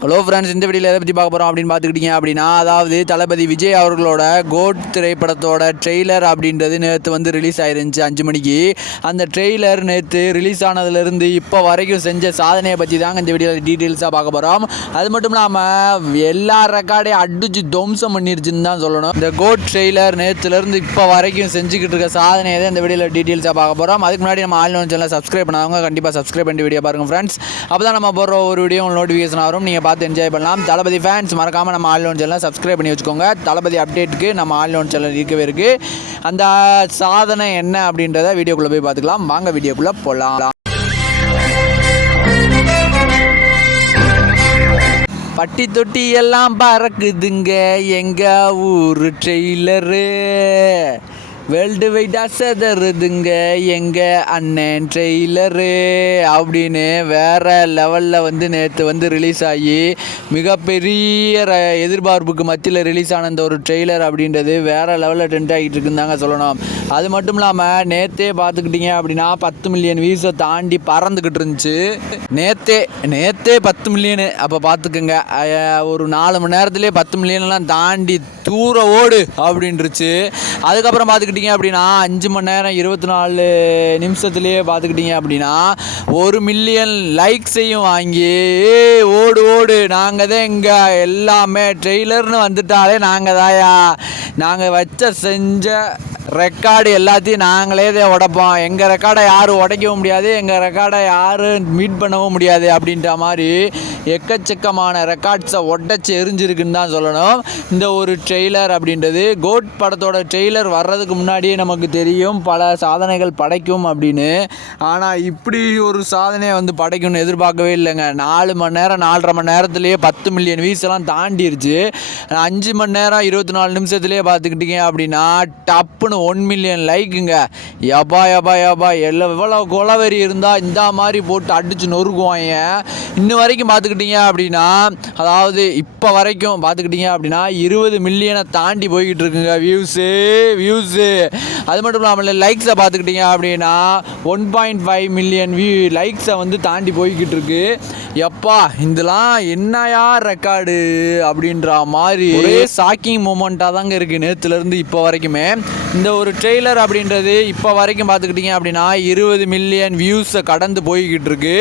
Hello friends இந்த வீடியோவில் எதை பற்றி பார்க்க போகிறோம் அப்படின்னு பார்த்துக்கிட்டீங்க அப்படின்னா அதாவது தளபதி விஜய் அவர்களோட கோட் திரைப்படத்தோட ட்ரெய்லர் அப்படின்றது நேற்று வந்து ரிலீஸ் ஆயிருந்துச்சு அஞ்சு மணிக்கு. அந்த ட்ரெய்லர் நேற்று ரிலீஸ் ஆனதுலேருந்து இப்போ வரைக்கும் செஞ்ச சாதனையை பற்றி தாங்க இந்த வீடியோவில் டீட்டெயில்ஸாக பார்க்க போகிறோம் அது மட்டும் இல்லாமல் எல்லா ரெக்கார்டையும் அடிச்சு துவம்சம் பண்ணிருச்சுன்னு தான் சொல்லணும். இந்த கோட் ட்ரெய்லர் நேற்றுலேருந்து இப்போ வரைக்கும் செஞ்சுக்கிட்டு இருக்க சாதனையை தான் இந்த வீடியோவில் டீட்டெயில்ஸாக பார்க்க போகிறோம் அதுக்கு முன்னாடி நம்ம ஆன்லைன் சேனலை சப்ஸ்கிரைப் பண்ணாதவங்க கண்டிப்பாக சப்ஸ்கிரைப் பண்ணி வீடியோ பாருங்கள் ஃப்ரெண்ட்ஸ் அப்போ தான் நம்ம போடுற ஒரு வீடியோ நோட்டிஃபிகேஷன் வரும். நீங்கள் பார்த்து என்ஜாய் பண்ணலாம். தளபதி ஃபேன்ஸ் மறக்காமல் நம்ம ஆன்லைன் சேனலை சப்ஸ்கிரைப் பண்ணி வச்சுக்கோங்க. தளபதி அப்டேட்டுக்கு நம்ம ஆன்லைன் சேனல் இருக்கவே இருக்குது அந்த சாதனை என்ன அப்படின்றத வீடியோக்குள்ளே போய் பார்த்துக்கலாம். வாங்க வீடியோக்குள்ளே போகலாம் பட்டி தொட்டி எல்லாம் பறக்குதுங்க. எங்க ஊர் ட்ரெய்லரு வேர்ல்டு வைடாக செதறுதுங்க. எங்கள் அண்ணன் ட்ரெய்லரு. அப்படின்னு வேற லெவலில் வந்து நேற்று வந்து ரிலீஸ் ஆகி மிகப்பெரிய எதிர்பார்ப்புக்கு மத்தியில் ரிலீஸ் ஆன இந்த ஒரு ட்ரெய்லர் அப்படின்றது வேறு லெவலில் ட்ரெண்ட் ஆகிட்டு இருக்குந்தாங்க சொல்லணும். அது மட்டும் இல்லாமல் நேற்றே பார்த்துக்கிட்டிங்க அப்படின்னா பத்து மில்லியன் வியூஸை தாண்டி பறந்துக்கிட்டு இருந்துச்சு. நேற்றே நேற்றே பத்து மில்லியனு அப்போ பார்த்துக்குங்க. ஒரு நாலு மணி நேரத்துலேயே பத்து மில்லியன்லாம் தாண்டி தூர ஓடு அப்படின்ருச்சு அதுக்கப்புறம் பார்த்துக்கிட்டு பார்த்துக்கிட்டிங்க அப்படின்னா அஞ்சு மணி நேரம் இருபத்தி நாலு நிமிஷத்துலேயே பார்த்துக்கிட்டிங்க அப்படின்னா ஒரு மில்லியன் லைக்ஸையும் வாங்கி ஓடு ஓடு. நாங்கள் தான் இங்கே எல்லாமே ட்ரெய்லர்னு வந்துட்டாலே நாங்கள் தாயா நாங்கள் வச்ச செஞ்ச ரெக்கார்டு எல்லாத்தையும் நாங்களே தான் உடைப்போம். எங்கள் ரெக்கார்டை யாரும் உடைக்கவும் முடியாது எங்கள் ரெக்கார்டை யாரும் மீட் பண்ணவும் முடியாது அப்படின்ற மாதிரி எக்கச்சக்கமான ரெக்கார்ட்ஸை ஒட்டச்சு எரிஞ்சிருக்குன்னு தான் சொல்லணும். இந்த ஒரு ட்ரெய்லர் அப்படின்றது கோட் படத்தோட ட்ரெய்லர் வர்றதுக்கு முன்னாடியே நமக்கு தெரியும் பல சாதனைகள் படைக்கும் அப்படின்னு. ஆனால் இப்படி ஒரு சாதனையை வந்து படைக்கும்னு எதிர்பார்க்கவே இல்லைங்க. நாலு மணி நேரம் நாலரை மணி நேரத்துலேயே பத்து மில்லியன் வியூஸ் எல்லாம் தாண்டிருச்சு. அஞ்சு மணி நேரம் இருபத்தி நாலு நிமிஷத்துலேயே பார்த்துக்கிட்டீங்க அப்படின்னா டப்புன்னு ஒன் மில்லியன் லைக்குங்க எபா எபா எபா எல்லாம் எவ்வளோ கொலவெறி இருந்தால் இந்த மாதிரி போட்டு அடிச்சு நொறுக்குவாங்க. இன்ன வரைக்கும் பார்த்துக்கிட்டீங்க அப்படின்னா அதாவது இப்போ வரைக்கும் பார்த்துக்கிட்டீங்க அப்படின்னா இருபது மில்லியனை தாண்டி போய்கிட்டு இருக்குங்க வியூஸு வியூஸு அது மட்டும் இல்லாமல் லைக்ஸை பார்த்துக்கிட்டீங்க அப்படின்னா one point five million view லைக்ஸை வந்து தாண்டி போய்கிட்டு இருக்கு. எப்பா இதெல்லாம் என்னையா ரெக்கார்டு அப்படின்ற மாதிரி ஒரே ஷாக்கிங் மூமெண்ட்டாக தாங்க இருக்குது நேற்றுலேருந்து இப்போ வரைக்குமே. இந்த ஒரு ட்ரெய்லர் அப்படின்றது இப்போ வரைக்கும் பார்த்துக்கிட்டிங்க அப்படின்னா இருபது மில்லியன் வியூஸை கடந்து போய்கிட்டு இருக்கு.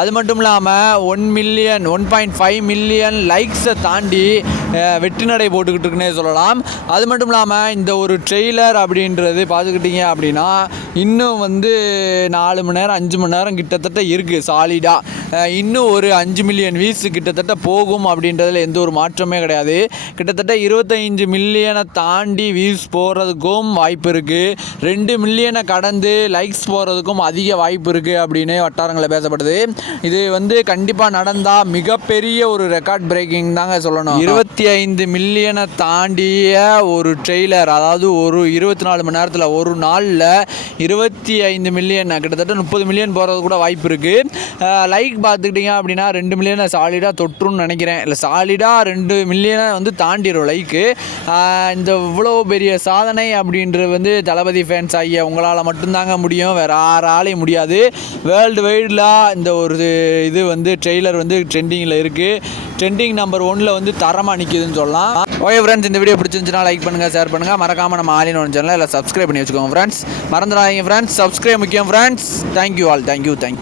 அது மட்டும் இல்லாமல் one million one point five million லைக்ஸை தாண்டி அஹ், வெற்றி நடை போட்டுக்கிட்டு இருக்குன்னே சொல்லலாம். அது மட்டும் இல்லாமல் இந்த ஒரு ட்ரெய்லர் அப்படின்றது பார்த்துக்கிட்டிங்க அப்படின்னா இன்னும் வந்து நாலு மணி நேரம் அஞ்சு மணி நேரம் கிட்டத்தட்ட இருக்குது சாலிடாக இன்னும் ஒரு அஞ்சு மில்லியன் வீஸ் கிட்டத்தட்ட போகும் அப்படின்றதுல எந்த ஒரு மாற்றமே கிடையாது. கிட்டத்தட்ட இருபத்தஞ்சு மில்லியனை தாண்டி வியூஸ் போகிறதுக்கும் வாய்ப்பு இருக்குது ரெண்டு மில்லியனை கடந்து லைக்ஸ் போகிறதுக்கும் அதிக வாய்ப்பு இருக்குது அப்படின்னு வட்டாரங்களில் பேசப்படுது. இது வந்து கண்டிப்பாக நடந்தால் மிகப்பெரிய ஒரு ரெக்கார்ட் பிரேக்கிங் தாங்க சொல்லணும். இருபத்தி ஐந்து மில்லியனை தாண்டிய ஒரு ட்ரெய்லர் அதாவது ஒரு இருபத்தி நாலு மணி நேரத்தில் ஒரு நாளில் இருபத்தி ஐந்து மில்லியன் கிட்டத்தட்ட முப்பது மில்லியன் போகிறது கூட வாய்ப்பு இருக்குது லைக் பார்த்துக்கிட்டிங்க அப்படின்னா ரெண்டு மில்லியனை சாலிடாக தொற்றுன்னு நினைக்கிறேன். இல்லை சாலிடாக ரெண்டு மில்லியனை வந்து தாண்டிடும் லைக்கு இந்த இவ்வளோ பெரிய சாதனை அப்படின்றது வந்து தளபதி ஃபேன்ஸ் ஆகிய உங்களால் மட்டும்தாங்க முடியும். வேறு யாராலையும் முடியாது. வேர்ல்டு வைடில் இந்த ஒரு இது வந்து ட்ரெய்லர் வந்து ட்ரெண்டிங்கில் இருக்குது ட்ரெண்டிங் நம்பர் ஒன்னில் வந்து தரமாக நிற்கிதுன்னு சொல்லலாம். ஓகே ஃப்ரெண்ட்ஸ் இந்த வீடியோ பிடிச்சிருந்துச்சுன்னா லைக் பண்ணுங்கள் ஷேர் பண்ணுங்கள் மறக்காமல் நம்ம ஆலின் வந்தோம்னா இல்லை சப்ஸ்கிரைப் பண்ணி வச்சுக்கோங்க ஃப்ரெண்ட்ஸ் மறந்துடாதீங்க ஃப்ரெண்ட்ஸ் சப்ஸ்கிரைப் முக்கியம் friends thank you all thank you thank you